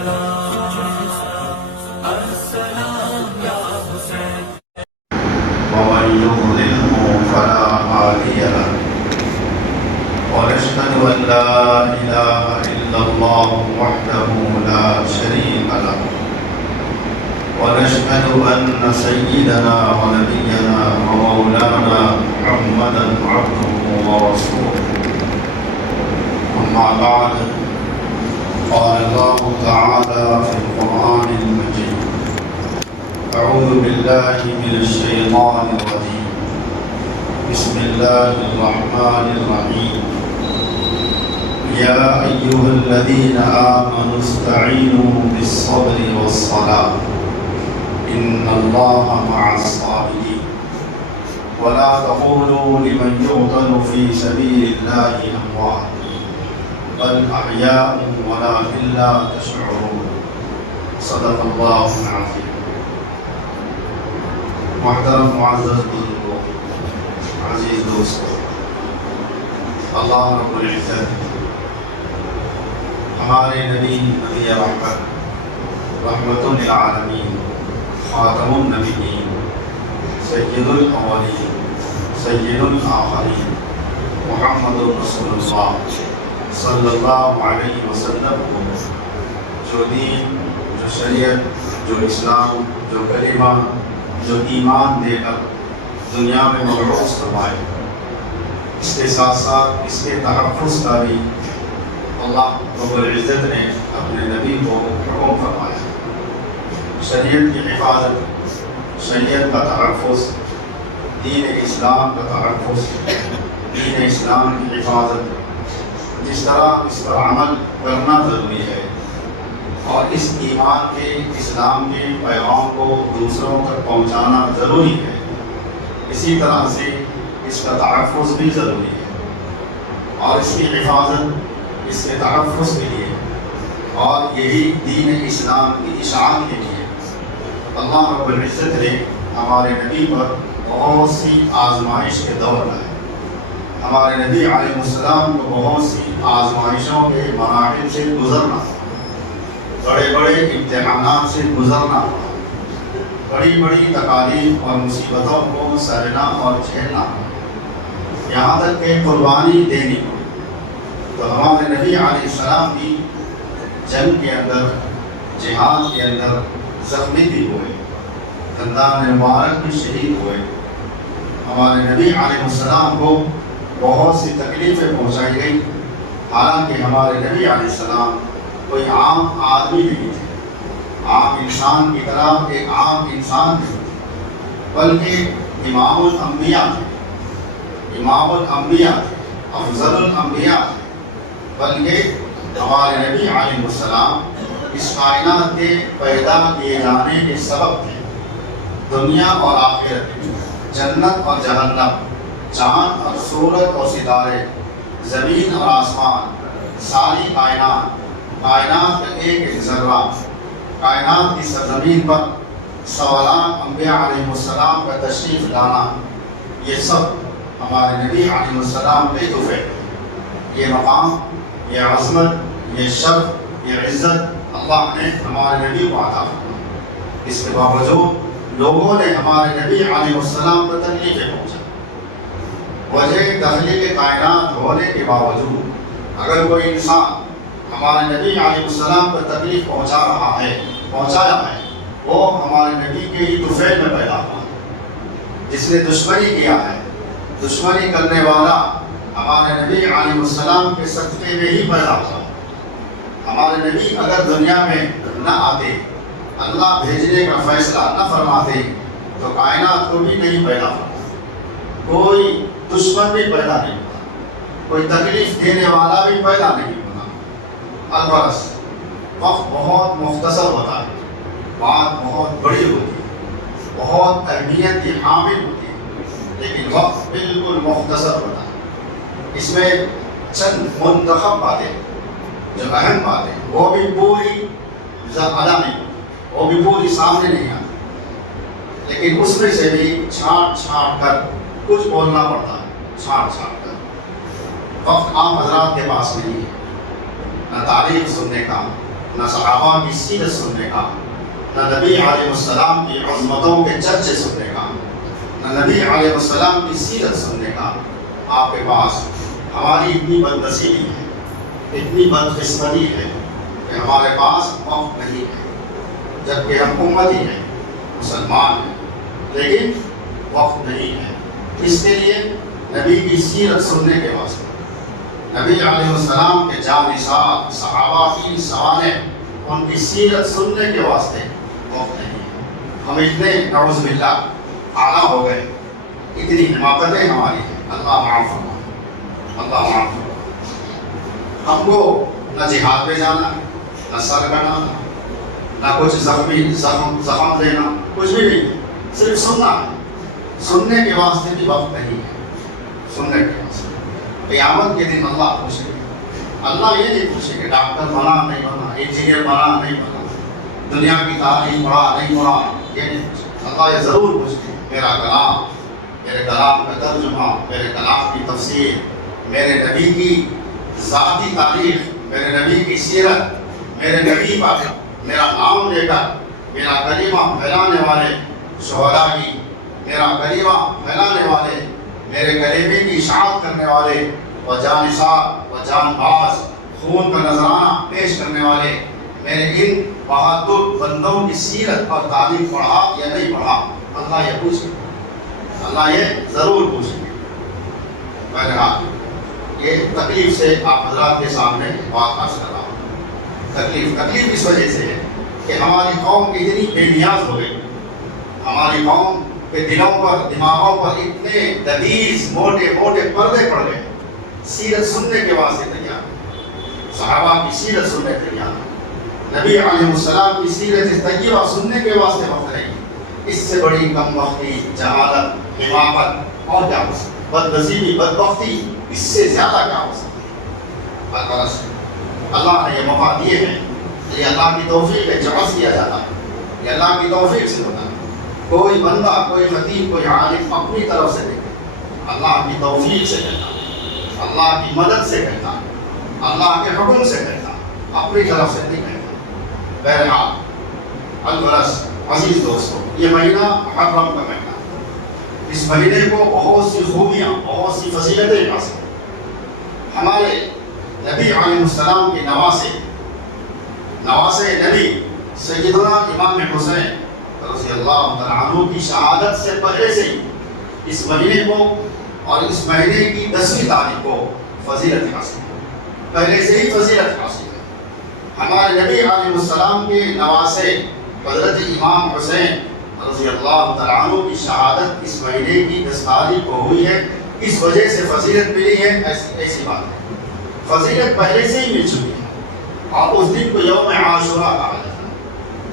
ومن يضلله فلا هادي له ونشهد أن لا إله إلا الله وحده لا شريك له ونشهد أن سيدنا ونبينا ومولانا محمدا عبده ورسوله أما بعد قال الله تعالى في القرآن المجيد أعوذ بالله من الشيطان الرجيم بسم الله الرحمن الرحيم يا أيها الذين آمنوا استعينوا بالصبر والصلاة إن الله مع الصابرين ولا تقولوا لمن يقتل في سبيل الله أموات بل أحياء ولكن لا تشعرون صدق الله العظيم. محترم معزز بزرگوں، عزیز دوستوں، اللہ رب العزت ہمارے نبی رحمت للعالمین خاتم النبیین سید الاولین سید الآخرین محمد رسول اللہ صلی اللہ علیہ وسلم کو جو دین، جو شریعت، جو اسلام، جو کلمہ، جو ایمان دے کر دنیا میں مبعوث فرمائے، اس کے ساتھ ساتھ اس کے تحفظ کا بھی اللہ رب العزت نے اپنے نبی کو حکم فرمایا۔ شریعت کی حفاظت، شریعت کا تحفظ، دین اسلام کا تحفظ، دین اسلام کی حفاظت، جس طرح اس پر عمل کرنا ضروری ہے اور اس ایمان کے، اسلام کے پیغام کو دوسروں تک پہنچانا ضروری ہے، اسی طرح سے اس کا تحفظ بھی ضروری ہے، اور اس کی حفاظت، اس کے تحفظ کے لیے اور یہی دین اسلام کی اشاعت کے لیے اللہ رب العزت نے ہمارے نبی پر بہت سی آزمائش کے دور لائے۔ ہمارے نبی علیہ السلام کو بہت سی آزمائشوں کے مراحل سے گزرنا، بڑے بڑے امتحانات سے گزرنا، بڑی بڑی تکالیف اور مصیبتوں کو سہنا اور جھیلنا، یہاں تک کہ قربانی دینی۔ تو ہمارے نبی علیہ السلام بھی جنگ کے اندر، جہاد کے اندر زخمی بھی ہوئے، دندان مبارک بھی شہید ہوئے۔ ہمارے نبی علیہ السلام کو بہت سی تکلیفیں پہنچائی گئی، حالانکہ ہمارے نبی علیہ السلام کوئی عام آدمی نہیں تھے، عام انسان کی طرح ایک عام انسان تھے، بلکہ امام الانبیاء تھے، امام الانبیاء تھے، افضل الانبیاء تھے، بلکہ ہمارے نبی علیہ السلام اس کائنات کے پیدا کیے جانے کے سبب تھے۔ دنیا اور آخرت، جنت اور جہنم، چاند اور سورج اور ستارے، زمین اور آسمان، ساری کائنات، کائنات کا ایک ایک ذرہ، کائنات کی سرزمین پر سوالات انبیاء علیہ السلام کا تشریف لانا، یہ سب ہمارے نبی علیہ السلام کے تحفے، یہ مقام، یہ عظمت، یہ شرف، یہ عزت اللہ نے ہمارے نبی کو عطا فرمائی۔ اس کے باوجود لوگوں نے ہمارے نبی علیہ السلام کو تکلیفیں پہنچائی۔ وجہ تخلیق کائنات ہونے کے باوجود اگر کوئی انسان ہمارے نبی علیہ السلام کو تکلیف پہنچایا ہے، وہ ہمارے نبی کے ہی طفیل میں پیدا ہوا ہے۔ جس نے دشمنی کیا ہے، دشمنی کرنے والا ہمارے نبی علیہ السلام کے صدقے میں ہی پیدا ہوا۔ ہمارے نبی اگر دنیا میں نہ آتے، اللہ بھیجنے کا فیصلہ نہ فرماتے، تو کائنات کو بھی نہیں پیدا ہوتا، کوئی دشمن بھی پیدا نہیں ہوتا، کوئی تکلیف دینے والا بھی پیدا نہیں ہوتا۔ البرس وقت بہت مختصر ہوتا ہے، بات بہت بڑی ہوتی ہے، بہت اہمیت کی حامل ہوتی ہے، لیکن وقت بالکل مختصر ہوتا ہے۔ اس میں چند منتخب باتیں، جو اہم باتیں، وہ بھی پوری ادا نہیں، وہ بھی پوری سامنے نہیں آتی، لیکن اس میں سے بھی چھانٹ کر کچھ بولنا پڑتا ہے، چھانٹ کر۔ وقت عام حضرات کے پاس نہیں ہے، نہ تاریخ سننے کا، نہ صحابہ کی سیرت سننے کا، نہ نبی علیہ السلام کی عظمتوں کے چرچے سننے کا، نہ نبی علیہ السلام کی سیرت سننے کا، آپ کے پاس ہماری اتنی بد نصیبی ہے، اتنی بدقسمتی ہے کہ ہمارے پاس وقت نہیں ہے، جبکہ ہم امتی ہیں، مسلمان ہیں، لیکن وقت نہیں ہے۔ اس کے لیے نبی کی سیرت سننے کے واسطے، نبی علیہ السلام کے جانثار صحابہ کی سوانح، ان کی سیرت سننے کے واسطے وقت نہیں ہے۔ ہم اتنے نعوذ باللہ اعلیٰ ہو گئے، اتنی حماقتیں ہماری ہیں، اللہ معاف فرمائے، اللہ معاف فرمائے۔ ہم کو نہ جہاد پہ جانا، نہ سر کٹانا، نہ کچھ زخم دینا، کچھ بھی نہیں، صرف سننا ہے۔ سننے کے واسطے بھی وقت نہیں ہے، سننے کے واسطے۔ قیامت کے دن اللہ پوچھے گا، اللہ یہ نہیں پوچھے کہ ڈاکٹر بنا نہیں بنا، انجینئر بنا نہیں بنا، دنیا کی تعلیم پڑھا نہیں پڑھا، یہ نہیں پوچھے۔ اللہ یہ ضرور پوچھے میرا کلام، میرے کلام کا ترجمہ، میرے کلام کی تفسیر، میرے نبی کی ذاتی تاریخ، میرے نبی کی سیرت، میرے نبی پر میرا نام لے کر میرا کلمہ پھیلانے والے شہداء کی، میرا کلمہ پھیلانے والے، میرے کلمے کی اشاعت کرنے والے، و جانثار و جان باز خون کا نذرانہ پیش کرنے والے میرے ان بہادر بندوں کی سیرت اور تاریخ پڑھا یا نہیں پڑھا، اللہ یہ پوچھے، اللہ یہ ضرور پوچھے۔ بہرحال یہ تکلیف سے آپ حضرات کے سامنے بات عرض کر رہا ہوں۔ تکلیف اس وجہ سے ہے کہ ہماری قوم اتنی بے نیاز ہو گئی، ہماری قوم کے دلوں پر، دماغوں پر اتنے دبیز موٹے موٹے پردے پڑ گئے، سیرت سننے کے واسطے تیار، صحابہ کی سیرت سننے تیار، نبی علیہ السلام کی سیرت طیبہ سننے کے واسطے وقت نہیں۔ اس سے بڑی کم وقتی، جہالت، حماقت اور کیا ہو سکتی، بد نصیبی، بدبختی، اس سے زیادہ کیا ہو سکتی۔ اللہ نے یہ موقع دیے ہیں، یہ اللہ کی توفیق ہے، جواز کیا جاتا ہے، یہ اللہ کی توفیق سے ہوتا ہے۔ کوئی بندہ، کوئی خطیب، کوئی عالم اپنی طرف سے نہیں، اللہ کی توفیق سے کہتا ہے، اللہ کی مدد سے کہتا ہے، اللہ کے حکم سے کہتا ہے، اپنی طرف سے نہیں کہتا۔ بہرحال الغرض عزیز دوستو، یہ مہینہ محرم کا مہینہ، اس مہینے کو بہت سی خوبیاں، بہت سی فضیلتیں حاصل ہیں۔ ہمارے نبی علیہ السلام کے نواسے نبی سیدنا امام حسین رضی اللہ تعالیٰ عنہ کی شہادت سے پہلے سے ہی اس مہینے کو اور اس مہینے کی 10ویں تاریخ کو فضیلت حاصل ہے، پہلے سے ہی فضیلت حاصل ہے۔ ہمارے نبی علیہ السلام کے نواسے حضرت امام حسین رضی اللہ تعالیٰ عنہ کی شہادت اس مہینے کی 10 تاریخ کو ہوئی ہے، اس وجہ سے فضیلت ملی ہے، ایسی بات ہے۔ فضیلت پہلے سے ہی مل چکی ہے، اور اس دن کو یوم عاشورہ کہا جاتا ہے،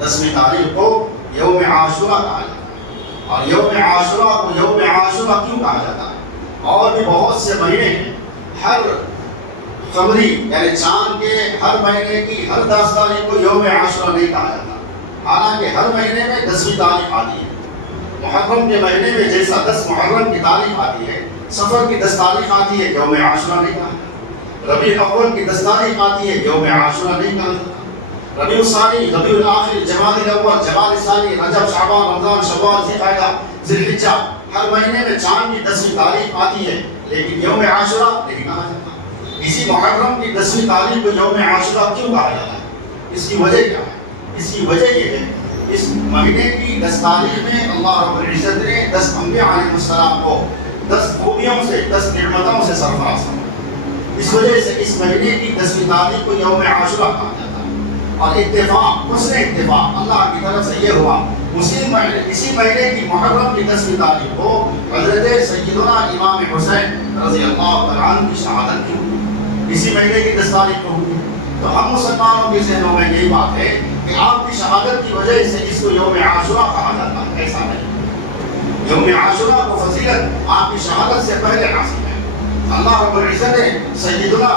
10ویں تاریخ کو یوم عاشورہ کہا جاتا ہے۔ اور یوم عاشورہ کو یوم عاشورہ کیوں کہا جاتا ہے؟ اور بھی بہت سے مہینے ہیں، ہر قمری یعنی چاند کے ہر مہینے کی ہر 10 تاریخ کو یوم عاشورہ نہیں کہا جاتا، حالانکہ ہر مہینے میں 10ویں تاریخ آتی ہے۔ محرم کے مہینے میں جیسا 10 محرم کی تاریخ آتی ہے، سفر کی 10 تاریخ آتی ہے، یوم عاشورہ نہیں کہا جاتا۔ ربیع الاول کی 10 تاریخ آتی ہے، یوم عاشورہ نہیں کہا جاتا۔ ربیع الثانی، ربیع الاخر، جمادی الاول، جمادی الثانی، رجب، شعبان، رمضان، شوال، ذی القعدہ، ذی الحجہ، ہر مہینے میں چاند کی 10ویں تاریخ آتی ہے، لیکن یوم عاشورہ نہیں کہا جاتا۔ اسی محرم کی 10ویں تاریخ کو یوم عاشورہ کیوں کہا جاتا ہے؟ اس کی وجہ کیا ہے؟ اس کی وجہ یہ ہے، اس مہینے کی 10 تاریخ میں اللہ رب العزت نے 10 انبیاء علیہ السلام کو 10 خوبیوں سے، 10 نعمتوں سے سرفراز کیا۔ اس وجہ سے اس مہینے کی 10ویں تاریخ کو یوم عاشورہ کہا جاتا ہے۔ اور اتفاق، حسن اتفاق اللہ کی طرف سے یہ ہوا، اسی مہینے کی محرم کی 10ویں تاریخ کو حضرت سیدنا امام حسین رضی اللہ تعالیٰ عنہ کی شہادت کی ہوئی، اسی مہینے کی 10 تاریخ کو ہوئی۔ تو ہم مسلمانوں کے ذہنوں میں یہی بات ہے کہ آپ کی شہادت کی وجہ سے اس کو یوم عاشورہ کہا جاتا ہے، ایسا نہیں۔ یوم عاشورہ کو فضیلت آپ کی شہادت سے پہلے حاصل ہے۔ اللہ رب العزت نے سیدنا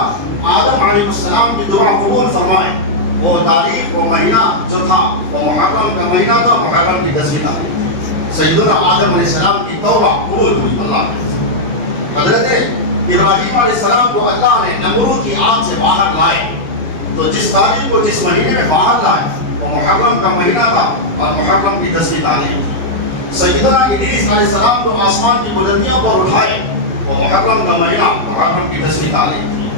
آدم علیہ السلام کی دعا قبول فرمائے، وہ تاریخ، وہ مہینہ جو تھا وہ محرم کا مہینہ تھا، محرم کی 10ویں تاریخ سیدنا آدم علیہ السلام کی توبہ قبول ہوئی اللہ نے۔ حضرت ابراہیم علیہ السلام کو اللہ نے نمرود کی آگ سے باہر لائے، تو جس تاریخ کو جس مہینے میں باہر لائے وہ محرم کا مہینہ تھا اور محرم کی 10ویں تاریخ تھی۔ سیدنا ادریس علیہ السلام کو آسمان کی بلندیوں پر اٹھائے وہ محرم کا مہینہ محرم کی 10ویں تاریخ تھی۔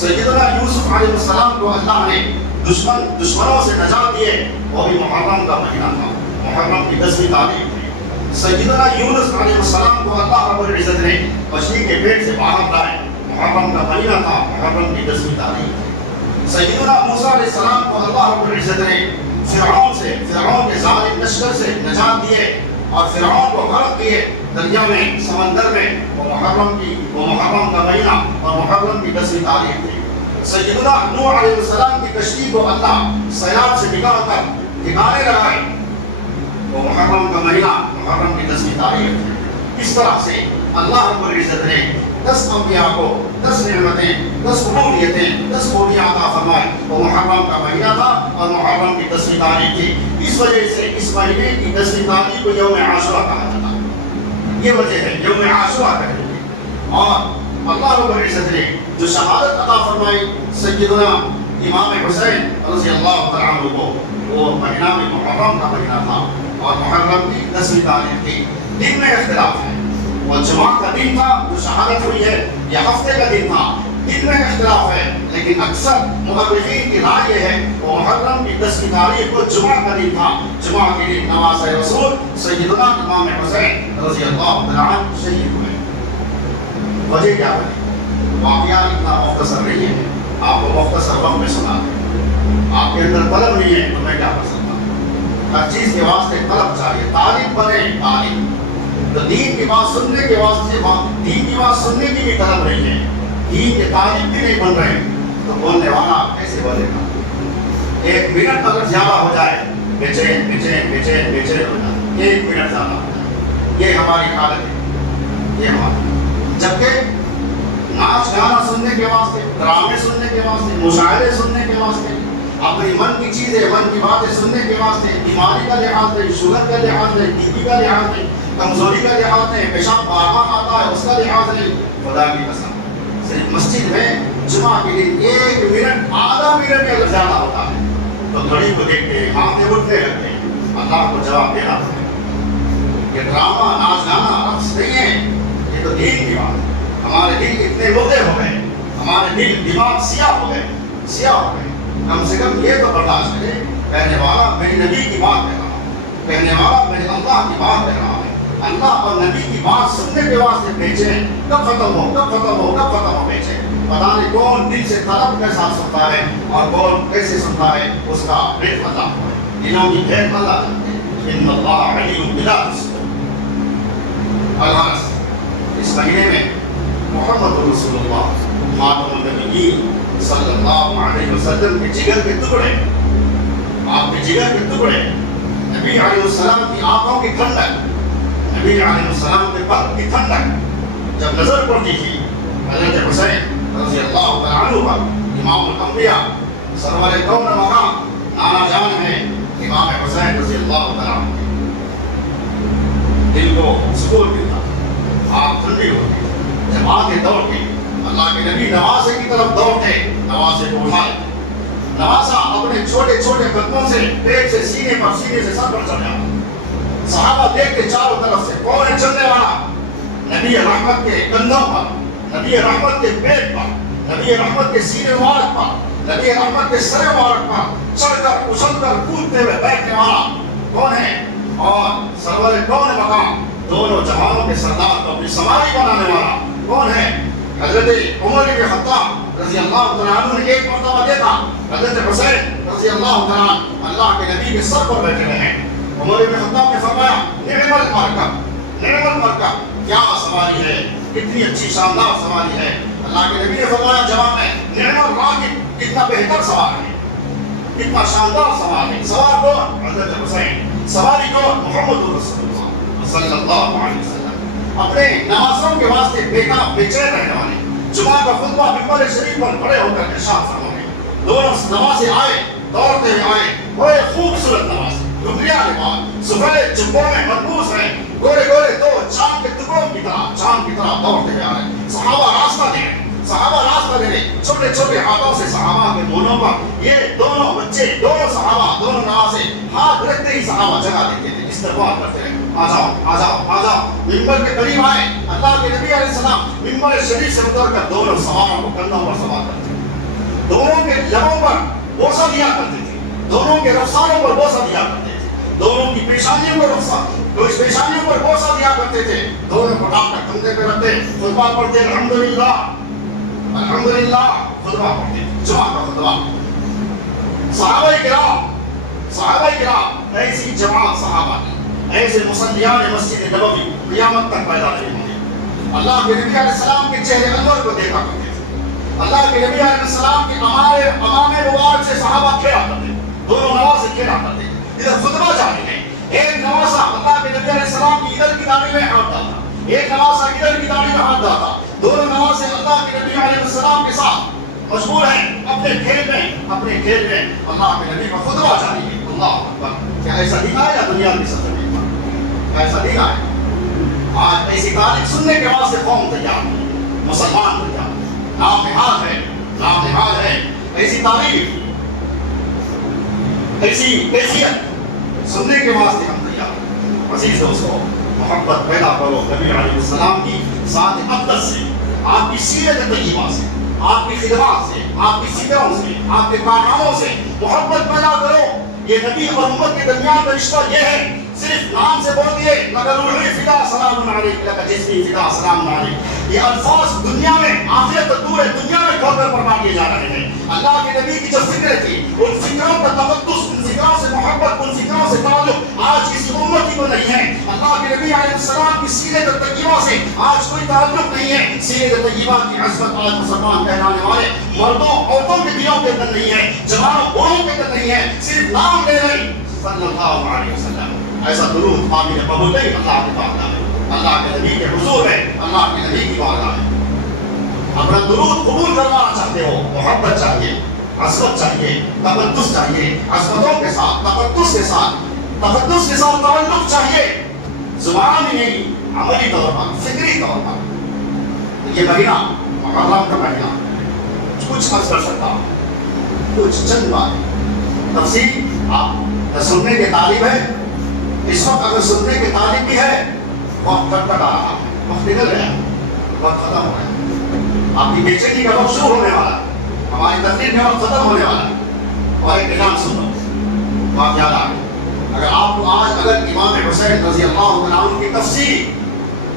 سیدنا یوسف علیہ السلام کو اللہ نے دشمنوں سے نجات دیے وہ بھی محرم کا مہینہ تھا، محرم کی 10ویں تاریخ تھی۔ سیدنا یونس علیہ السلام کو اللہ رب العزت نے مچھلی کے پیٹ سے باہر لائے محرم کا مہینہ تھا، محرم کی 10ویں تاریخ تھی۔ سیدنا موسیٰ علیہ السلام کو اللہ رب العزت نے فرعون کے ظالم لشکر سے نجات دیے اور فرعون کو غرق کیے دریا میں، سمندر میں، وہ محرم کا مہینہ اور محرم کی 10ویں تاریخ تھی۔ سیدنا نوح علیہ السلام کی کشتی کو اللہ سیلاب سے نکال کر ٹھکانے لگائے وہ محرم کا مہینہ محرم کی 10ویں تاریخ تھی۔ اس طرح سے اللہ رب العزت نے 10 انبیاء کو 10 نعمتیں، 10 قبولیتیں، 10 خوبیاں عطا فرمائے وہ محرم کا مہینہ تھا اور محرم کی 10ویں تاریخ تھی۔ اس وجہ سے اس مہینے کی 10ویں تاریخ کو یوم عاشورہ کہا جاتا ہے، یہ وجہ ہے یوم عاشورہ کہتے ہیں۔ اور اللہ رب العزت نے جو شہادت عطا فرمائی سیدنا امام حسین رضی اللہ تعالیٰ عنہ کو وہ مہینہ میں محرم کا مہینہ تھا اور محرم کی 10ویں تاریخ تھی۔ دن میں اختلاف ہے، وہ جمعہ کا دن تھا جو شہادت ہوئی ہے یا ہفتے کا دن تھا، دن میں اختلاف ہے، لیکن اکثر مورخین کی رائے یہ ہے وہ محرم کی 10ویں تاریخ کو جمعہ کا دن تھا۔ جمعہ کے دن نماز رسول سیدنا امام حسین رضی اللہ تعالیٰ عنہ شہید ہوئے۔ وجہ کیا ہے؟ واقعہ اتنا مختصر نہیں ہے، آپ کو مختصر وقت میں سنا دیں، آپ کے اندر طلب نہیں ہے تو میں کیا کر سکتا ہوں؟ ہر چیز کے واسطے طلب چاہیے، طالب بنے طالب۔ تو دین کی بات سننے کے واسطے دین کی بات سننے کی بھی طلب نہیں ہے، دین کے طالب بھی نہیں بن رہے تو بولنے والا کیسے بولے گا؟ 1 منٹ اگر زیادہ ہو جائے بے چین بے چین بے چین بے چین ہو جائے، 1 منٹ زیادہ ہو جائے، یہ ہماری حالت ہے، یہ ہماری۔ جبکہ ناچ گانا سننے کے واسطے، ڈرامے سننے کے واسطے، مشاعرے سننے کے واسطے، اپنی من کی چیزیں، من کی باتیں سننے کے واسطے، بیماری کا لحاظ نہیں، شوگر کا لحاظ نہیں، بی پی کا لحاظ نہیں، کمزوری کا لحاظ نہیں، پیشاب بار بار آتا ہے اس کا لحاظ نہیں، خدا کی قسم صرف مسجد میں جمعہ کے دن 1 منٹ آدھا منٹ میں اگر زیادہ ہوتا ہے تو گھڑی کو دیکھتے ہیں، ہاتھ اٹھنے لگتے ہیں، اللہ کو جواب دینا ہے۔ یہ ڈرامہ، ناچ گانا، رقص نہیں ہے، یہ تو دین کی بات ہے۔ ہمارے دل اتنے مردے ہو گئے، ہمارے دل دماغ سیاہ ہو گئے، سیاہ ہو گئے، کم سے کم یہ تو برداشت کرے کہنے والا میری نبی کی بات کہہ رہا ہے، کہنے والا میرے اللہ کی بات کہہ رہا ہے، اللہ اور نبی کی بات سننے کے واسطے بیچے کب ختم ہو کب ختم ہو کب ختم ہو بیچے، پتا نہیں کون دل سے طلب کے ساتھ سنتا ہے اور کون کیسے سنتا ہے، اس کا ریٹ اللہ ہے، دلوں کی بھید اللہ جانتے ہیں۔ ان اللہ علیم بذات الصدور۔ الحمد اس مہینے میں محمد رسول اللہ خاتم النبیین صلی اللہ علیہ وسلم کے جگر کے ٹکڑے، آپ کے جگر کے ٹکڑے، نبی علیہ السلام کی آنکھوں کی ٹھنڈک، نبی علیہ السلام کے بدن کی ٹھنڈک جب نظر پڑتی تھی حضرت حسین رضی اللہ تعالیٰ عنہ پر، امام الانبیاء سرور کون مقام نانا جان ہے امام حسین رضی اللہ تعالیٰ عنہ، دل کو سکون ملتا، آنکھ ٹھنڈی ہوتی، جب آنکھیں دوڑتی، اللہ کے نبی نوازے کی طرف دوڑتے، نوازے کو اٹھائے، نوازا اپنے چھوٹے چھوٹے قدموں سے پیٹ سے سینے پر، سینے سے سر پر چڑھ جاتا، صحابہ دیکھتے چاروں طرف سے کون ہے چلنے والا؟ نبی رحمت کے کندھوں پر، نبی رحمت کے پیٹ پر، نبی رحمت کے سینے مبارک پر، نبی رحمت کے سر مبارک پر چڑھ کر اچھل کر کودتے ہوئے بیٹھنے والا کون ہے؟ اور سرور کون مقام دونوں جہانوں کے سردار کو اپنی سواری بنانے والا کون ہے؟ حضرت عمر بن خطاب رضی اللہ تعالیٰ عنہ نے ایک مرتبہ دیکھا حضرت حسین رضی اللہ تعالیٰ اللہ کے نبی کے سر پر بیٹھے ہوئے ہیں، عمر بن خطاب نے فرمایا نعم المرکب، نعم المرکب، کیا سواری ہے، کتنی اچھی شاندار سواری ہے۔ اللہ کے نبی نے فرمایا جواب میں نعم الراکب، کتنا بہتر سوار ہے، کتنا شاندار سوار ہے۔ سوار کون؟ حضرت حسین، سواری کون؟ محمد رسول اللہ صلی اللہ علیہ وسلم، اپنے نمازوں کے واسطے بے چین رہنے والے، جمعہ کا خطبہ ممبر شریف پر کھڑے ہو کر ارشاد فرمائے، دونوں نمازیں آئے، دوڑتے ہوئے آئے، بڑے خوبصورت نماز، ڈگریاں نماز، سفید جبوں میں ملبوس ہیں، گورے گورے دو چاند کے ٹکڑوں کی طرح، چاند کی طرح دوڑتے ہوئے آ رہے، صحابہ راستہ دے رہے، صحابہ راستہ دے رہے، چھوٹے چھوٹے ہاتھوں سے صحابہ کے دونوں پر، یہ دونوں بچے دونوں صحابہ دونوں نماز سے ہاتھ رکھتے ہی صحابہ جگہ دیتے تھے، استقبال کرتے رہے، آ جاؤ آ جاؤ آ جاؤ، ممبر کے قریب آئے، اللہ کے نبی علیہ السلام ممبر شریف سے اتر کر دونوں سواروں کو کندھوں پر سوار کرتے تھے، دونوں کے لبوں پر بوسہ دیا کرتے تھے، دونوں کے رخساروں پر بوسہ دیا کرتے تھے، دونوں کی پیشانیوں پر رخسار تو اس پیشانیوں پر بوسہ دیا کرتے تھے، دونوں کو ڈاک کر کندھے پہ رکھتے، خطبہ پڑھتے الحمدللہ الحمدللہ، خطبہ پڑھتے جمعہ کا خطبہ۔ صحابہ کرام ایسی جماعت صحابہ کی، ایسے مصلیان مسجد نبوی قیامت تک پیدا نہیں ہوں گے۔ اللہ کے نبی علیہ السلام کے چہرے انور کو دیکھا کرتے تھے، اللہ کے نبی علیہ السلام کے امام مبارک سے صحابہ کھیلا کرتے، دونوں نماز سے کھیلا کرتے، ادھر خطبہ جاری ہے، ایک نوازہ اللہ کے نبی علیہ السلام کی ادھر کی داڑھی میں ہاتھ ڈالتا، ایک نوازہ ادھر کی داڑھی میں ہاتھ ڈالتا، دونوں نوازے اللہ کے نبی علیہ السلام کے ساتھ مشغول ہیں اپنے کھیل میں اللہ کے نبی کا خطبہ جاری ہے۔ اللہ اکبر، کیا ایسا دن آیا دنیا کی سطح میں؟ ایسا دن آیا؟ آج ایسی تعلیم سننے کے واسطے قوم تیار ہے، مسلمان تیار ہے، نام ہے، ایسی تعلیم، ایسی حیثیت سننے کے واسطے ہم تیار ہیں۔ عزیز دوستو، محبت پیدا کرو نبی علیہ السلام کی ذات اقدس سے، آپ کی سیرت طیبہ سے، آپ کی خدمات سے، آپ کی فکروں سے، آپ کے کارناموں سے محبت پیدا کرو۔ یہ نبی اور امت کے درمیان کا رشتہ یہ ہے، صرف نام سے بول دیے مگر روحی فدا سلام علیک لک جسمی فدا سلام علیک، یہ الفاظ دنیا میں آخرت تک دور ہے، دنیا میں کھول کر فرما دیے جا رہے ہیں۔ اللہ کے نبی کی جو فکریں تھی، ان فکروں کا تقدس، ان فکروں سے محبت، ان فکروں سے تعلق آج کسی امت کو نہیں ہے۔ اللہ کے نبی علیہ السلام کی سیرت طیبہ سے آج کوئی تعلق نہیں ہے۔ سیرت طیبہ کی عظمت آج مسلمان کہلانے والے مردوں عورتوں کے دلوں کے اندر نہیں ہے، جوانوں بوڑھوں کے اندر نہیں ہے، صرف نام لے رہے صلی اللہ علیہ وسلم۔ ایسا درود قابل قبول نہیں اللہ کے بارگاہ میں، اللہ کے نبی کے حضور ہے، اللہ کے نبی کی بارگاہ میں۔ اپنا درود قبول کروانا چاہتے ہو، محبت چاہیے، عظمت چاہیے، تقدس چاہیے، عظمتوں کے ساتھ، تقدس کے ساتھ تعلق چاہیے، زبانی نہیں، عملی طور پر، فکری طور پر۔ یہ مہینہ محرم کا مہینہ کچھ عرض کر سکتا ہوں، کچھ چند بات تفصیل آپ سننے کے طالب ہے، اس وقت اگر سننے کے طالب بھی ہے، وقت کٹ کٹ آ رہا، وقت نکل گیا، وقت ختم ہو گیا، آپ کی بے چینی کا وقت شروع ہونے والا، ہماری تقریر کا وقت ختم ہونے والا، اور ایک اعلان سن لو، آپ یاد آ گئے۔ اگر آپ کو آج اگر امام حسین رضی اللہ عنہ کی تفصیل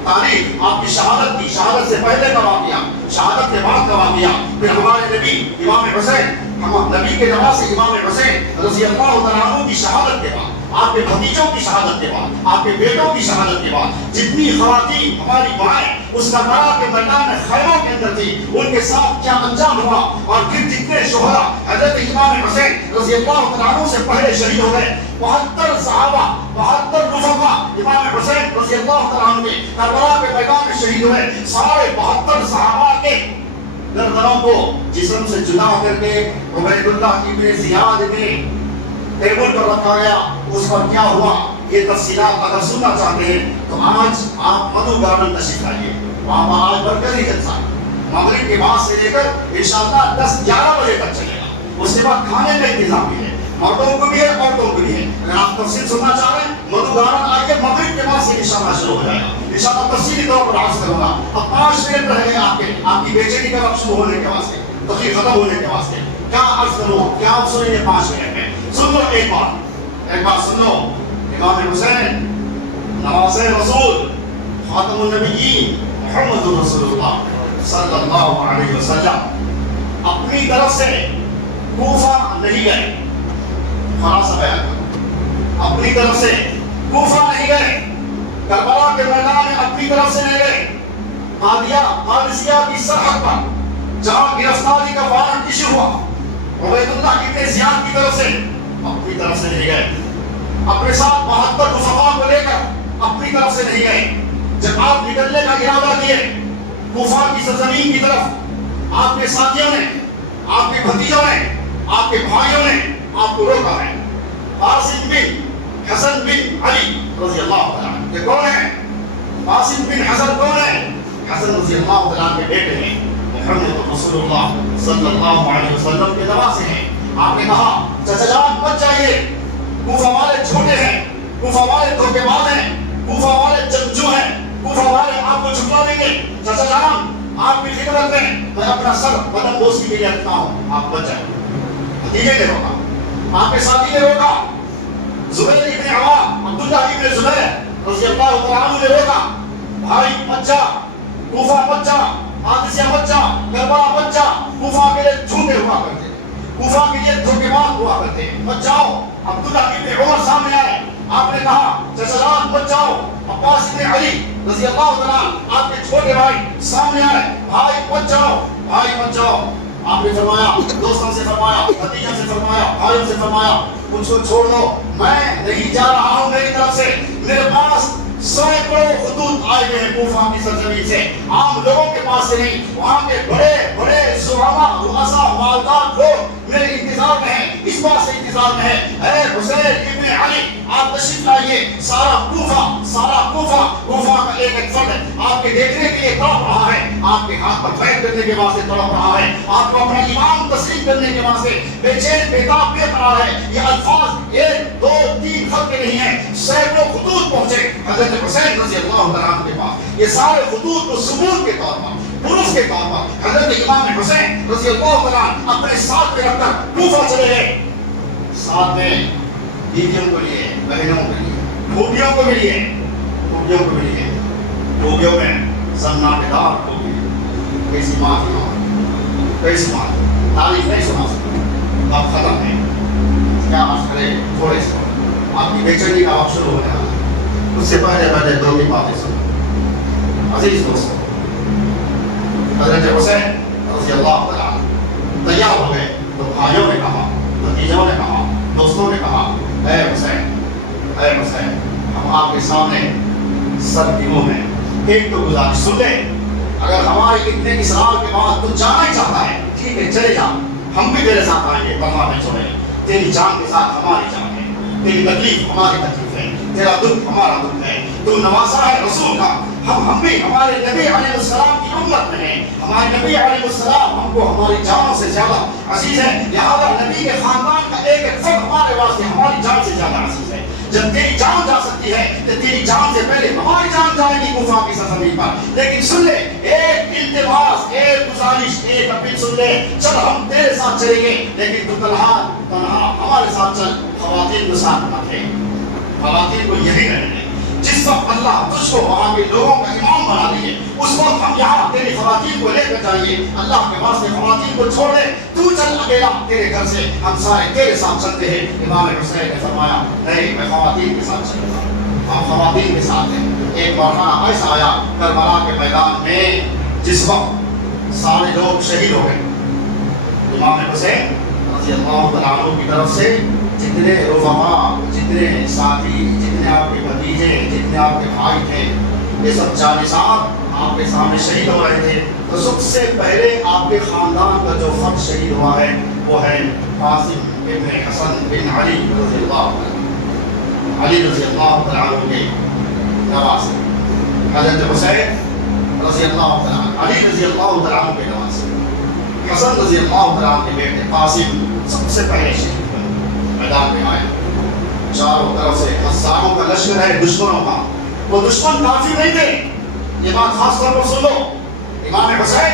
تاریخ، آپ کی شہادت سے پہلے کا واقعہ، شہادت کے بعد کا واقعہ، پھر ہمارے نبی امام حسین، نبی کے نواسے امام حسین رضی اللہ عنہ کی شہادت کے بعد، آپ کے بھتیجوں کی شہادت کے بعد، آپ کے بیٹوں کی شہادت کے بعد، جتنی خواتین ہماری مائیں اس کربلا کے میدان میں خیموں کے اندر تھی، ان کے ساتھ کیا انجام ہوا، اور پھر جتنے شہداء حضرت امام حسین رضی اللہ عنہ سے پہلے شہید ہو گئے، 72 صحابہ، 72 رفقا امام حسین رضی اللہ عنہ کے کربلا کے میدان میں شہید ہوئے، سارے 72 صحابہ کے گردنوں کو جسم سے جدا کر کے عبید اللہ ابن زیاد کے ٹیبل پر رکھا گیا۔ اس پر کیا ہوا یہ تفصیلات اگر سننا چاہتے ہیں تو آج آپ مدھو گارڈن تشریف لائیے، وہاں پر آج مرکزی جلسہ مغرب کے بعد سے لے کر انشاءاللہ 10-11 بجے تک چلے گا، اس کے بعد کھانے کا انتظام بھی ہے، مردوں کو بھی ہے عورتوں کو بھی ہے۔ اگر آپ تفصیل سننا چاہ رہے ہیں مدھو گارڈن آئیے، مغرب کے بعد سے انشاءاللہ شروع ہو جائے گا، انشاءاللہ تفصیلی طور پر عرض کروں گا۔ اب 5 منٹ رہ گئے آپ کی بے چینی کا وقت شروع ہونے کے واسطے، تقریر ختم ہونے کے واسطے، کیا عرض کروں، کیا آپ سنیں گے 5 منٹ میں؟ سن لو ایک بار سن لو، امام حسین نواسے رسول خاتم النبیین محمد رسول اللہ صلی اللہ علیہ وسلم اپنی طرف سے کوفہ نہیں گئے، خلاصہ بیان کرو، اپنی طرف سے کوفہ نہیں گئے، کربلا کے میدان میں اپنی طرف سے نہیں گئے، قادسیہ کی سرحد پر جہاں گرفتاری کا وارنٹ ایشو ہوا، عبید اللہ ابن زیاد کی طرف سے اپنی طرف سے نہیں گئے، اپنے ساتھ 72 رفقا کو لے کر اپنی طرف سے نہیں گئے۔ جب آپ نکلنے کا ارادہ کیے کوفہ کی سرزمین کی طرف، آپ کے ساتھیوں نے، آپ کے بھتیجوں نے، آپ کے بھائیوں نے آپ کو روکا ہے۔ قاسم بن حسن بن علی رضی اللہ عنہ، یہ کون ہے؟ قاسم بن حسن کون ہے؟ حسن رضی اللہ عنہ کے بیٹے ہیں، محمد رسول اللہ صلی اللہ علیہ وسلم کے دروازے ہیں. آپ نے کہا چچا جان مت جائیے، کوفہ والے جھوٹے ہیں، کوفہ والے دھوکے باز ہیں، کوفہ والے چمچو ہیں، کوفہ والے آپ کو جھٹلا دیں گے. چچا جان آپ کی خدمت میں اپنا سر بدن بوسی کے لیے رکھتا ہوں، آپ بچ جائیں. بھتیجے نے روکا، آپ کے ساتھی نے روکا، زبیر ابن عوام، عبداللہ ابن زبیر رضی اللہ تعالیٰ عنہ نے روکا. بھائی بچہ، کوفہ بچہ، قادسیہ بچہ، کربلا بچہ، کوفہ کے لیے جھوٹے ہوا کرتے، کوفہ کے لیے دھوکے باز ہوا کرتے. بچاؤ. عبداللہ ابن عمر سامنے آئے، آپ نے کہا چچا جان بچاؤ. عباس ابن علی رضی اللہ تعالیٰ آپ کے چھوٹے بھائی سامنے آئے، بھائی بچاؤ، بھائی بچاؤ. آپ نے فرمایا، دوستوں سے فرمایا، بھتیجوں سے فرمایا، بھائیوں سے فرمایا مجھ کو چھوڑ دو، میں نہیں جا رہا ہوں. میری طرف سے میرے پاس سینکڑوں خطوط آئے ہوئے ہیں کوفہ کی سرزمین سے، عام لوگوں کے پاس سے نہیں. وہاں کے بڑے بڑے زعما، رؤساء، مالدار لوگ میرے انتظار میں ہیں، اس بات سے انتظار میں ہے اے حسین ابن علی آپ تشریف لائیے. سارا کوفہ کا ایک ایک فرد آپ کے دیکھنے کے لیے تڑپ رہا ہے، آپ کے ہاتھ پر بیعت کرنے کے واسطے تڑپ رہا ہے، آپ کو اپنا امام تسلیم کرنے کے واسطے بے چین بیتاب بے قرار ہے. یہ الفاظ 1 2 3 خط کے نہیں ہیں، سینکڑوں خطوط پہنچے حضرت حسین رضی اللہ تعالیٰ عنہ کے پاس. یہ سارے خطوط کو ثبوت کے طور پر، پروف کے طور پر حضرت امام حسین رضی اللہ تعالیٰ اپنے ساتھ میں رکھ کر کوفہ چلے گئے. ساتھ میں بیویوں کو لیے، بہنوں کو لیے، خوبیوں کو بھی لیے، خوبیوں میں سناٹےدار خوبی. کیسی ماں کی ماں، کیسی ماں، تعریف نہیں سنا سکتا. اب ختم ہے، کیا عرض کرے، تھوڑے سے آپ کی بے چینی کا وقت شروع ہو گیا. اس سے پہلے 2 باتیں سنو. عزیز دوستو، حضرت حسین رضی اللہ تعالیٰ تیار ہو گئے تو بھائیوں نے کہا، بھتیجوں نے کہا، دوستوں نے کہا اے حسین ہم آپ کے سامنے سب دنوں میں ایک تو گزارش سن لیں. اگر ہمارے اتنے اصرار کے بعد تو جانا ہی چاہتا ہے ٹھیک ہے چلے جا، ہم بھی تیرے ساتھ آئیں گے، پرواہ نہیں چھوڑیں. تیری جان کے ساتھ ہماری جان ہے، تیری تکلیف ہماری تکلیف ہے، تیرا دکھ ہمارا دکھ ہے. تو نواسا ہے رسول کا، ہم بھی ہمارے نبی علیہ السلام کی امت میں ہیں. ہمارے نبی علیہ السلام ہم کو ہماری جانوں سے زیادہ عزیز ہے. لہٰذا نبی کے خاندان کا ایک ایک فرد ہمارے واسطے ہماری جان سے زیادہ عزیز ہے. جب تیری جان جا سکتی ہے تو تیری جان سے پہلے ہماری جان جائے گی کوفہ کی سرزمین پر. لیکن سن لے ایک التماس، ایک گزارش، ایک اپیل سن لے. چل ہم تیرے ساتھ چلیں گے لیکن تو تنہا ہمارے ساتھ چل. خواتین کو ساتھ نہ تھے، خواتین کو یہی رہنے. جس وقت اللہ تجھ کو وہاں کے لوگوں کا امام بنا دیے اس وقت ہم یہاں تیری خواتین کو لے کر جائیں. اللہ کے واسطے خواتین کو چھوڑ دے، تو چل اکیلا تیرے گھر سے، ہم سارے تیرے ساتھ چلتے ہیں. امام حسین نے فرمایا نہیں میں خواتین کے ساتھ چلوں گا، ہم خواتین کے ساتھ ہیں. ایک مرحلہ ایسا آیا کربلا کے میدان میں جس وقت سارے لوگ شہید ہو گئے. امام حسین رضی اللہ تعالیٰ عنہ کی طرف سے جتنے رفقا، جتنے ساتھی، جتنے آپ کے بھتیجے، جتنے آپ کے بھائی تھے، یہ سب جانشین آپ کے سامنے شہید ہو رہے تھے. تو سب سے پہلے آپ کے خاندان کا جو فرد شہید ہوا ہے وہ ہے قاسم ابن حسن بن علی رضی اللہ تعالیٰ عنہ کے نواسے. حضرت حسین رضی اللہ تعالیٰ، علی رضی اللہ تعالیٰ عنہ کے نواسے، حسن رضی اللہ تعالیٰ عنہ کے بیٹے قاسم سب سے پہلے شہید میدان میں آئے. چاروں طرف سے ہزاروں کا لشکر ہے دشمنوں کا. وہ دشمن کافی نہیں تھے، یہ بات خاص طور پر سن لو. امام حسین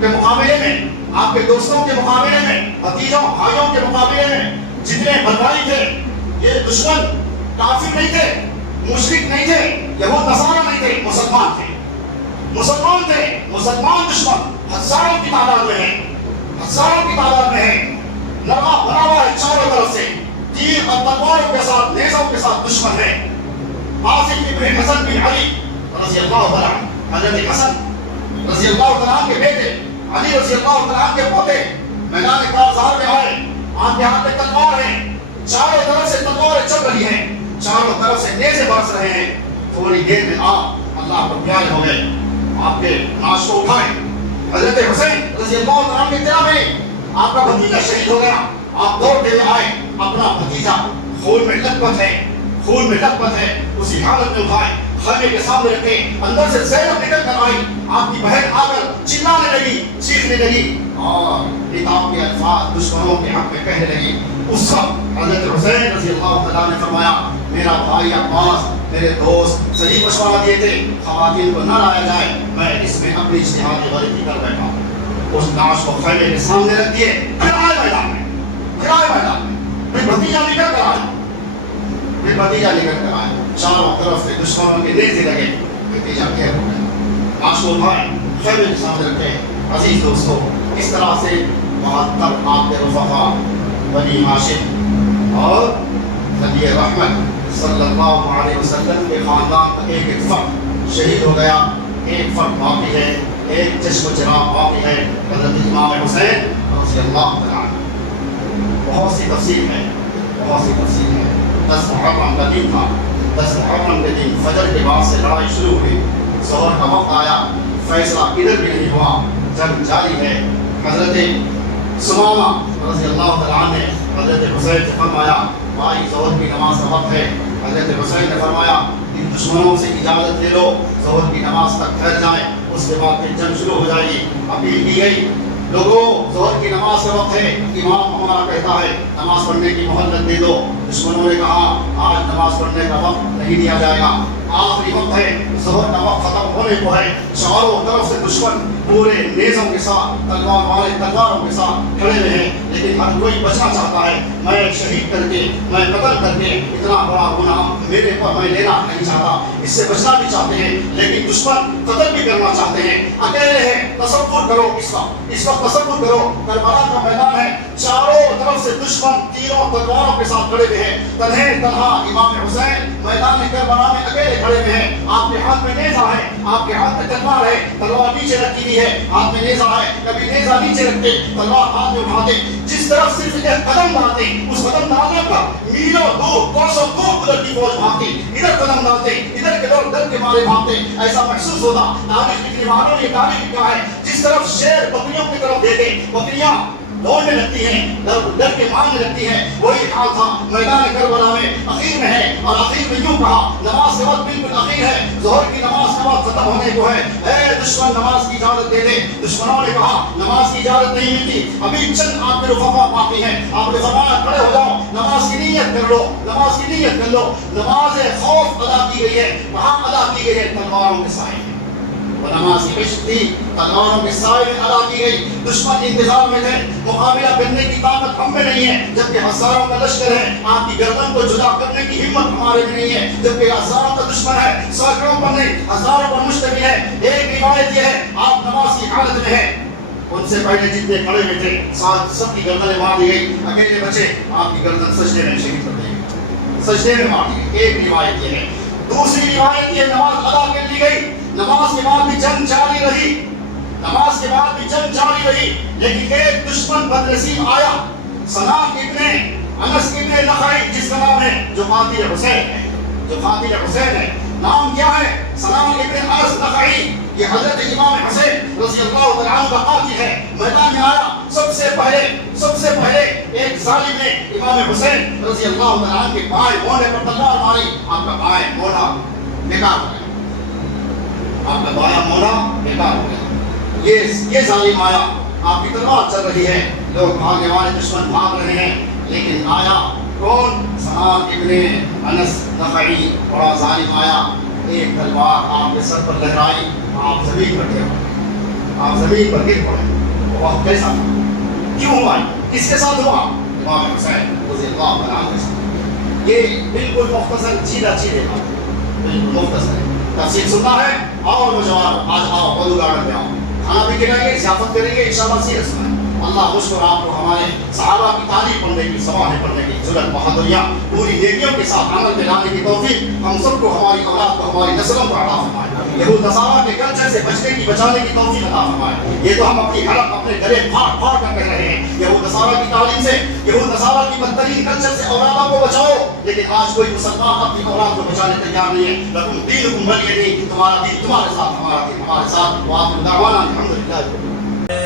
کے مقابلے میں، آپ کے دوستوں کے مقابلے میں، بھتیجوں بھائیوں کے مقابلے میں جتنے بھائی تھے یہ دشمن کافی نہیں تھے، مشرک نہیں تھے، یہود نصارہ نہیں تھے، مسلمان تھے. مسلمان دشمن ہزاروں کی تعداد میں ہیں، لڑا بنا ہوا ہے چاروں طرف سے، تیر اور تلواروں کے ساتھ، نیزوں کے ساتھ دشمن ہے. قاسم ابن حسن بن علی رضی اللہ تعالیٰ عنہ، حضرت حسن رضی اللہ تعالیٰ عنہ کے بیٹے، علی رضی اللہ تعالیٰ عنہ کے پوتے میدان کارزار میں آئے. آپ کے ہاتھ میں تلوار ہے، چاروں طرف سے تلواریں چل رہی ہیں، چاروں طرف سے نیزے برس رہے ہیں. تھوڑی دیر میں آپ اللہ پر پیارے ہو گئے، آپ کے ناش کو اٹھائے. حضرت حسین رضی اللہ تعالیٰ عنہ کی طرح میں آپ کا بھتیجا شہید ہو گیا. آپ دوڑتے ہوئے آئے، اپنا بھتیجا خون میں لت پت ہے، اسی حالت میں اٹھائے. خیمے کے سامنے رکھے. اندر سے زینب نکل کر آئی. آپ کی بہن آ کر چلانے لگی, چیخنے لگی اور نکاح کے الفاظ دشمنوں کے حق میں کہنے لگی. اس وقت حضرت حسین رضی اللہ تعالیٰ نے فرمایا, میرا بھائی عباس, میرے دوست صحیح مشورہ دیے تھے خواتین کو نہ لایا جائے, میں اس میں اپنی اجتہادی غلطی کر بیٹھا. اس ناش کو خیمے کے سامنے رکھ دیے. پھر آئے میدان میں, پھر بھتیجا نکل کر آئے. چاروں طرف سے دشمنوں کے نیزے لگے. بھتیجا کہہ ہو گیا, ناش کو اٹھائے, خیمے کے سامنے رکھے. عزیز دوستو, اس طرح سے 72 آپ کے رفقا بنی ہاشم اور نبی رحمت صلی اللہ علیہ وسلم کے خاندان کا ایک ایک فرد شہید ہو گیا. ایک فرد باقی ہے, ایک چشم و چراغ باقی ہے, حضرت امام حسین رضی اللہ تعالیٰ عنہ. بہت سی تفصیل ہے. 10 محرم کا دن تھا. 10 محرم کے دن فجر کے بعد سے لڑائی شروع ہوئی. ظہر کا وقت آیا, فیصلہ ادھر بھی نہیں ہوا, جنگ جاری ہے. حضرت سمامہ رضی اللہ تعالیٰ عنہ نے حضرت حسین سے فرمایا, بھائی ظہر کی نماز کا وقت ہے. حضرت حسین نے فرمایا, ان دشمنوں سے اجازت لے لو, ظہر کی نماز تک ٹھہر جائیں, اس کے بعد پھر جنگ شروع ہو جائے گی. اپیل کی گئی, لوگوں ظہر کی نماز کا وقت ہے, امام ہمارا کہتا ہے نماز پڑھنے کی مہلت دے دو. دشمنوں نے کہا, آج نماز پڑھنے کا وقت نہیں دیا جائے گا, آخری وقت ہے, ظہر کا وقت ختم ہونے کو ہے. چاروں طرف سے دشمن پورے نیزوں کے ساتھ, تلوار والے تلواروں کے ساتھ کھڑے ہوئے ہیں, لیکن ہر کوئی بچنا چاہتا ہے. میں شہید کر کے, میں قتل کر کے اتنا بڑا گناہ میرے پر میں لینا نہیں چاہتا. اس سے بچنا بھی چاہتے ہیں, لیکن دشمن قتل بھی کرنا چاہتے ہیں. اکیلے ہیں. تصور کرو, اس وقت تصور کرو, کربلا کا میدان ہے, چاروں طرف سے دشمن تیروں تلواروں کے ساتھ کھڑے ہوئے ہیں. تنہا امام حسین میدان کربلا میں اکیلے کھڑے ہوئے ہیں. آپ کے ہاتھ میں نیزہ ہے, آپ کے ہاتھ میں تلوار ہے, تلوار نیچے رکھی ہوئی ہے, ہاتھ میں نیزہ ہے. کبھی نیزہ نیچے رکھتے, تلوار ہاتھ میں اٹھاتے, جس طرف صرف ایک قدم ڈالتے, اس قدم ڈالنے کا میلوں دور, کوسوں دور ادھر کی فوج بھاگتی, ادھر قدم ڈالتے, ادھر کے لوگ ڈر کے مارے بھاگتے. ایسا محسوس ہوتا. تاریخ لکھنے والوں نے تاریخ لکھا ہے, جس طرف شیر بکریوں کی طرف دیکھے, بکریاں دوڑنے لگتی ہیں, ڈر کے مارنے لگتی ہیں, وہی حال تھا میدان کربلا میں. اخیر میں ہے, اور اخیر میں یوں کہا, نماز کے وقت بالکل اخیر ہے, ظہر کی نماز کا وقت ختم ہونے کو ہے. اے دشمن نماز کی اجازت دے دے. دشمنوں نے کہا نماز کی اجازت نہیں ملتی, ابھی چند آپ کے رفقا باقی ہیں. آپ نے فرمایا کھڑے ہو جاؤ, نماز کی نیت کر لو, نماز کی نیت کر لو. نماز خوف ادا کی گئی ہے, وہاں ادا کی گئی ہے تلواروں کے سائے میں. وہ نماز کی عشق تھی, تلواروں کے سائے میں ادا کی گئی. دشمن انتظار میں تھے, مقابلہ کرنے کی طاقت ہم میں نہیں ہے, جبکہ ہزاروں کا لشکر ہے. آپ کی گردن کو جدا کرنے کی ہمت ہمارے میں نہیں ہے, جبکہ ہزاروں کا دشمن ہے, سینکڑوں پر نہیں, ہزاروں پر مشتمل ہے. ایک روایت یہ ہے, آپ نماز کی حالت میں ہیں, ان سے پہلے جتنے کھڑے ہوئے تھے سب کی گردنیں مار دی گئی, اکیلے بچے, آپ کی گردن سجدے میں شہید کر دی گئی, سجدے میں مار دی گئی. ایک روایت یہ ہے. دوسری روایت یہ, نماز ادا کر لی گئی, نماز کے بعد بھی جنگ جاری رہی, نماز کے بعد بھی جنگ جاری رہی, لیکن ایک دشمن بدنصیب آیا, سنان ابن انس ابن نخعی, جس کا نام ہے, جو قاتل حسین ہے, جو قاتل حسین ہے. نام کیا ہے؟ سنان ابن انس نخعی. یہ حضرت امام حسین رضی اللہ تعالیٰ عنہ کا قاتل ہے. میدان میں آیا, سب سے پہلے ایک ظالم نے امام حسین رضی اللہ تعالیٰ عنہ کے بائیں موڑے پر تلوار ماری. آپ کا بائیں موڑا بیکار ہو گیا, آپ کا بایاں موڑا بیکار ہو گیا. یہ ظالم آیا, آپ کی تلوار چل رہی ہے, لوگ بھاگنے والے دشمن بھاگ رہے ہیں, لیکن آیا کون؟ سنان ابن انس نخعی, بڑا ظالم آیا. ایک تلوار آپ کے سر پر لہرائی, آپ زمین پر گر پڑے, آپ زمین پر گر پڑے. وہ وقت کیسا تھا؟ کیوں ہوا؟ کس کے ساتھ ہوا؟ امام حسین رضی اللہ تعالیٰ عنہ کے ساتھ. یہ بالکل مختصر چیدہ بات, بالکل مختصر ہے. تفصیل سننا ہے اور نوجوان آج آؤ اردو گارڈن میں آؤ, کھانا بھی کھلائیں گے, ضیافت کریں گے, انشاءاللہ سیرت سنائیں. اللہ مجھ کو آپ کو ہمارے صحابہ کی تعریف پڑھنے کی, سوانے پڑھنے کی, ضرورت بہادریاں پوری نیکیوں کے ساتھ عمل میں لانے کی توفیق ہم سب کو, ہماری اولاد کو, ہماری نسلوں کو عطا فرمائے. یہود نصارہ کے کلچر سے بچنے کی, بچانے کی توفیق عطا فرمائے. یہ تو ہم اپنی حلق اپنے گلے پھاڑ کر کہہ رہے ہیں, یہود نصارہ کی تعلیم سے, یہود نصارہ کی بدترین کلچر سے اولادوں کو بچاؤ, لیکن آج کوئی مسلمان اپنی اولاد کو بچانے تیار نہیں ہے. لکم دینکم ولی دین, تمہارا دین تمہارے ساتھ, ہمارا دین ہمارے ساتھ. وآخر دعوانا الحمدللہ.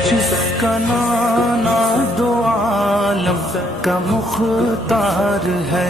جس کا نانا دو عالم کا مختار ہے,